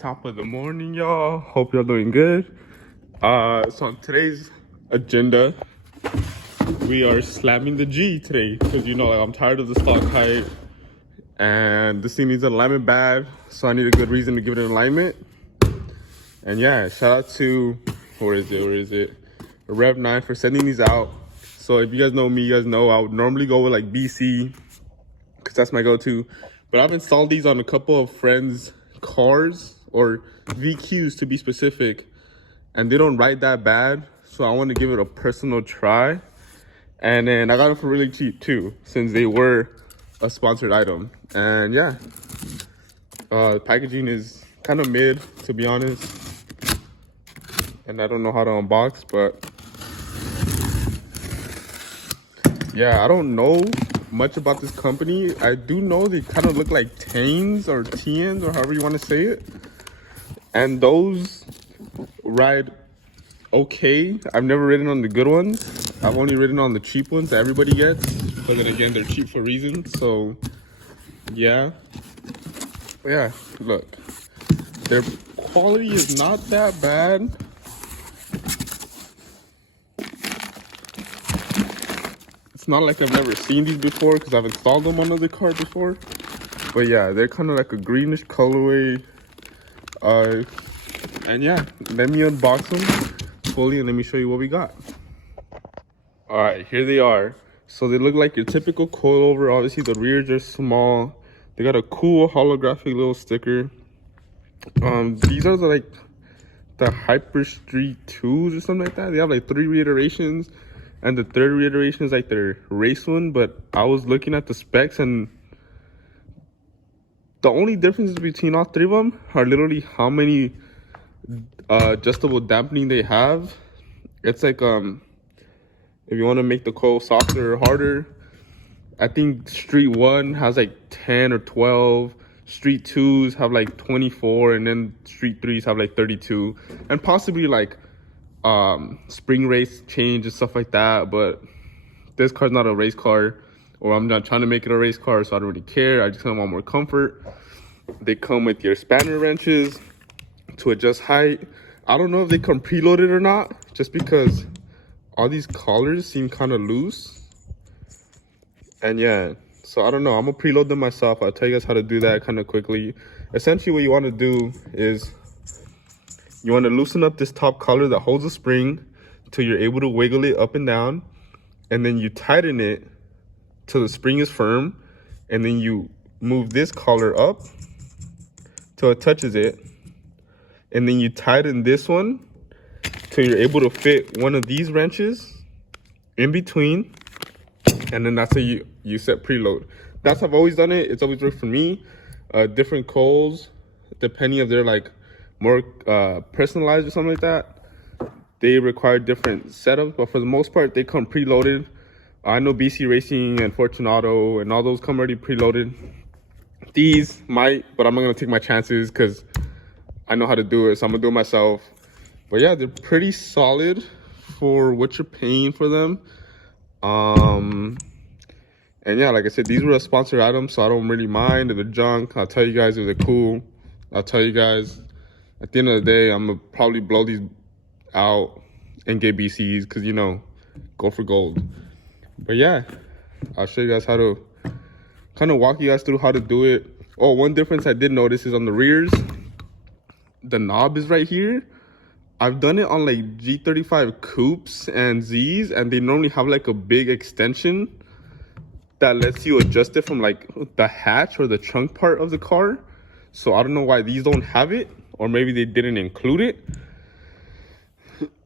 Top of the morning, y'all. Hope y'all doing good. So on today's agenda, we are slamming the G today because I'm tired of the stock height, and this thing needs an alignment bad. So I need a good reason to give it an alignment. And yeah, shout out to where is it? Rev 9 for sending these out. So if you guys know me, you guys know I would normally go with like BC because that's my go-to. But I've installed these on a couple of friends' cars, or VQs to be specific, and they don't ride that bad. So I want to give it a personal try. And then I got them for really cheap too, since they were a sponsored item. And yeah, packaging is kind of mid, to be honest. And I don't know how to unbox, but yeah, I don't know much about this company. I do know they kind of look like Tanes or Tians or however you want to say it. And those ride okay. I've never ridden on the good ones. I've only ridden on the cheap ones that everybody gets. But then again, they're cheap for a reason. So yeah. But yeah, look. Their quality is not that bad. It's not like I've never seen these before because I've installed them on other cars before. But yeah, they're kind of like a greenish colorway. And yeah, let me unbox them fully and let me show you what we got. All right, here they are. So they look like your typical coilover. Obviously the rears are small. They got a cool holographic little sticker. These are like the Hyper Street 2s or something like that. They have like 3 reiterations, and the 3rd reiteration is like their race one. But I was looking at the specs, and the only differences between all 3 of them are literally how many adjustable dampening they have. It's like if you want to make the coil softer or harder, I think Street 1 has like 10 or 12. Street 2s have like 24, and then Street 3s have like 32, and possibly like spring race change and stuff like that. But this car's not a race car, or I'm not trying to make it a race car, so I don't really care. I just kind of want more comfort. They come with your spanner wrenches to adjust height. I don't know if they come preloaded or not, just because all these collars seem kind of loose. And yeah, so I don't know. I'm gonna preload them myself. I'll tell you guys how to do that kind of quickly. Essentially, what you want to do is you want to loosen up this top collar that holds the spring till you're able to wiggle it up and down, and then you tighten it till the spring is firm, and then you move this collar up till it touches it, and then you tighten this one till you're able to fit one of these wrenches in between, and then that's how you set preload. That's how I've always done it. It's always worked for me. Different coils, depending if they're like more personalized or something like that, they require different setups, but for the most part they come preloaded. I know BC Racing and Fortunato and all those come already preloaded. These might, but I'm not gonna take my chances because I know how to do it, so I'm gonna do it myself. But yeah, they're pretty solid for what you're paying for them. And yeah, like I said, these were a sponsored item, so I don't really mind if they're junk. I'll tell you guys if they're cool. I'll tell you guys at the end of the day, I'm gonna probably blow these out and get BCs because, go for gold. But yeah, I'll show you guys how to kind of walk you guys through how to do it. Oh, one difference I did notice is on the rears, the knob is right here. I've done it on like G35 coupes and Zs, and they normally have like a big extension that lets you adjust it from like the hatch or the trunk part of the car. So I don't know why these don't have it, or maybe they didn't include it,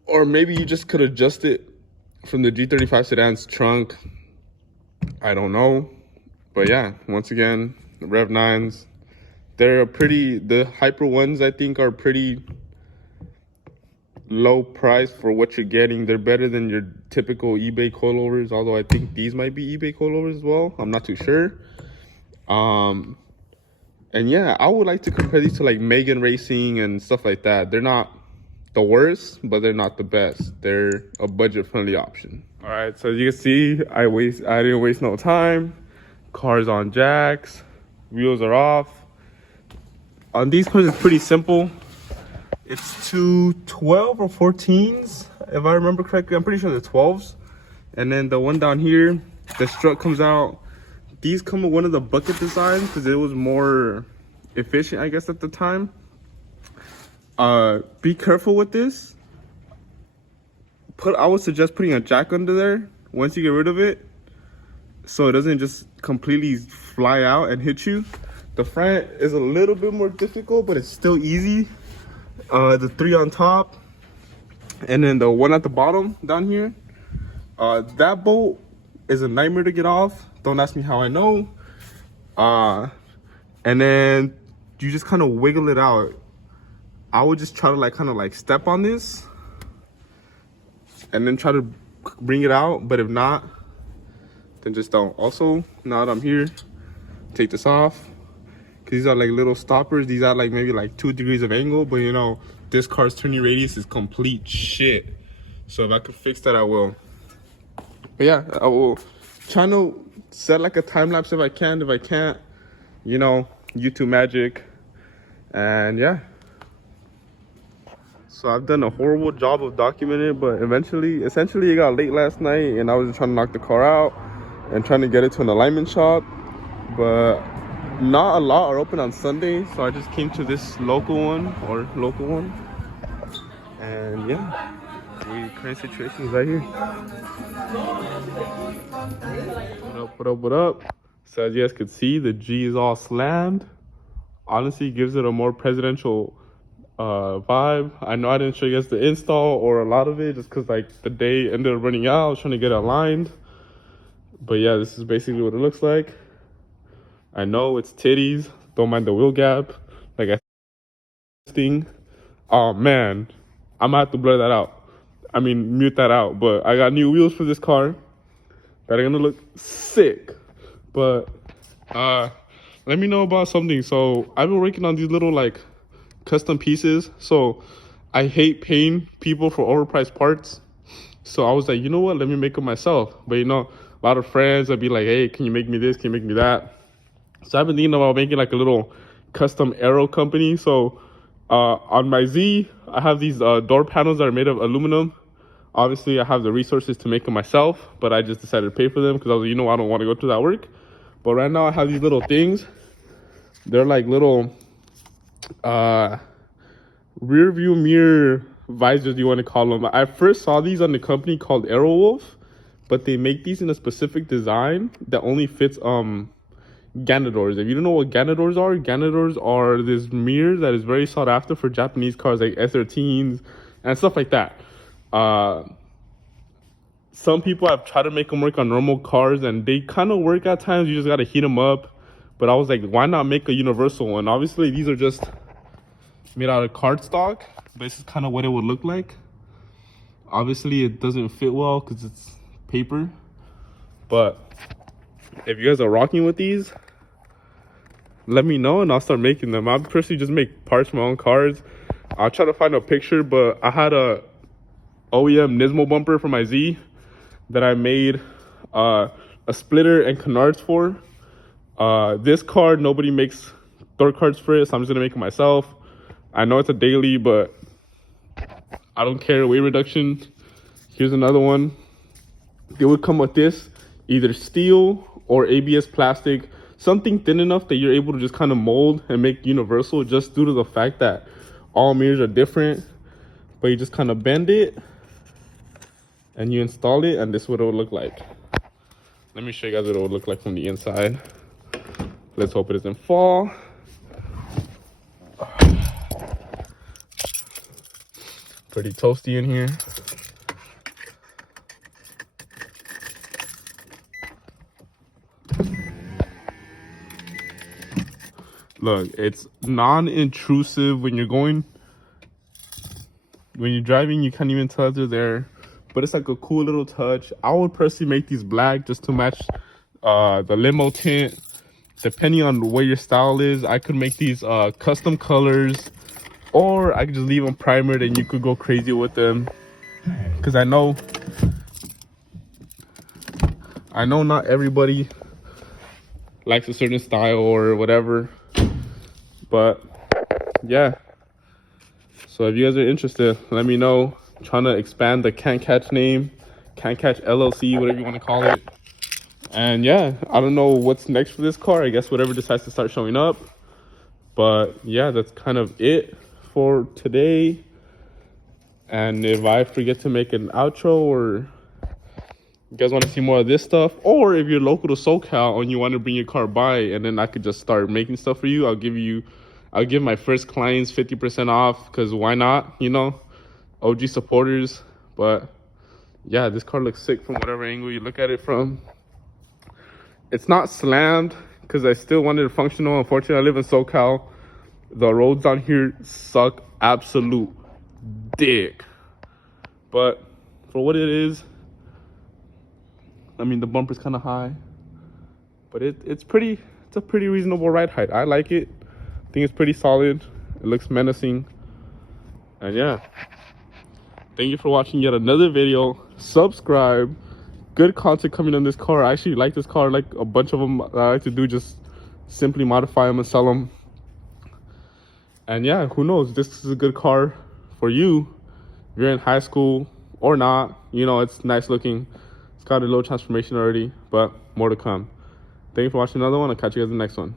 or maybe you just could adjust it from the G35 sedan's trunk. I don't know. But yeah, once again, the Rev 9s, they're the Hyper ones I think are pretty low price for what you're getting. They're better than your typical eBay coilovers, although I think these might be eBay coilovers as well. I'm not too sure. And yeah, I would like to compare these to like Megan Racing and stuff like that. They're not the worst, but they're not the best. They're a budget-friendly option. All right, so as you can see, I didn't waste no time. Car's on jacks, wheels are off. On these cars, it's pretty simple. It's two 12 or 14s, if I remember correctly. I'm pretty sure they're 12s. And then the one down here, the strut comes out. These come with one of the bucket designs because it was more efficient, I guess, at the time. Be careful with this. I would suggest putting a jack under there once you get rid of it, so it doesn't just completely fly out and hit you. The front is a little bit more difficult, but it's still easy. The 3 on top, and then the one at the bottom down here. That bolt is a nightmare to get off. Don't ask me how I know. And then you just kind of wiggle it out. I would just try to kind of step on this and then try to bring it out. But if not, then just don't. Also, now that I'm here, take this off. Cause these are like little stoppers. These are like maybe like 2 degrees of angle, but you know, this car's turning radius is complete shit. So if I could fix that, I will. But yeah, I will try to set like a time lapse if I can. If I can't, you know, YouTube magic. And yeah. So I've done a horrible job of documenting it, but essentially it got late last night and I was just trying to knock the car out and trying to get it to an alignment shop. But not a lot are open on Sunday, so I just came to this local one. And yeah, the current situation is right here. What up? So as you guys could see, the G is all slammed. Honestly, gives it a more presidential vibe. I know I didn't show you guys the install or a lot of it just because like the day ended up running out. I was trying to get it aligned. But yeah, this is basically what it looks like. I know it's titties. Don't mind the wheel gap. Like I thing. Oh man, I'm gonna have to blur that out. I mean, mute that out. But I got new wheels for this car that are gonna look sick. But let me know about something. So I've been working on these little like custom pieces. So I hate paying people for overpriced parts. So I was like, you know what? Let me make them myself. But you know, a lot of friends would be like, hey, can you make me this? Can you make me that? So I've been thinking about making like a little custom aero company. So on my Z, I have these door panels that are made of aluminum. Obviously, I have the resources to make them myself, but I just decided to pay for them because I was like, you know, I don't want to go through that work. But right now I have these little things. They're like little rear view mirror visors, you want to call them. I first saw these on the company called Aerowolf, but they make these in a specific design that only fits Ganadors. If you don't know what Ganadors are this mirror that is very sought after for Japanese cars like S13s and stuff like that. Some people have tried to make them work on normal cars and they kind of work at times. You just got to heat them up. But I was like, why not make a universal one? Obviously, these are just made out of cardstock. But this is kind of what it would look like. Obviously, it doesn't fit well because it's paper. But if you guys are rocking with these, let me know and I'll start making them. I personally just make parts for my own cars. I'll try to find a picture, but I had a OEM Nismo bumper for my Z that I made a splitter and canards for. This car, nobody makes door cards for it, so I'm just gonna make it myself. I know it's a daily, but I don't care. Weight reduction. Here's another one. It would come with this, either steel or ABS plastic, something thin enough that you're able to just kind of mold and make universal, just due to the fact that all mirrors are different. But you just kind of bend it and you install it, and this is what it would look like. Let me show you guys what it would look like from the inside. Let's hope it doesn't fall. Pretty toasty in here. Look, it's non-intrusive. When you're driving, you can't even tell if they're there. But it's like a cool little touch. I would personally make these black just to match the limo tint. Depending on what your style is, I could make these custom colors, or I could just leave them primered and you could go crazy with them. Because I know not everybody likes a certain style or whatever. But yeah. So if you guys are interested, let me know. I'm trying to expand the Can't Catch name, Can't Catch LLC, whatever you want to call it. And yeah, I don't know what's next for this car. I guess whatever decides to start showing up. But yeah, that's kind of it for today. And if I forget to make an outro, or you guys want to see more of this stuff, or if you're local to SoCal and you want to bring your car by, and then I could just start making stuff for you, I'll give my first clients 50% off, because why not, you know, OG supporters. But yeah, this car looks sick from whatever angle you look at it from. It's not slammed because I still wanted it functional. Unfortunately, I live in SoCal. The roads down here suck absolute dick. But for what it is, I mean, the bumper's kind of high, but it's a pretty reasonable ride height. I like it. I think it's pretty solid. It looks menacing. And yeah, thank you for watching yet another video. Subscribe. Good content coming on this car. I actually like this car. Like a bunch of them that I like to do, just simply modify them and sell them. And yeah, who knows, this is a good car for you if you're in high school or not. You know, it's nice looking. It's got a little transformation already, but more to come. Thank you for watching another one. I'll catch you guys in the next one.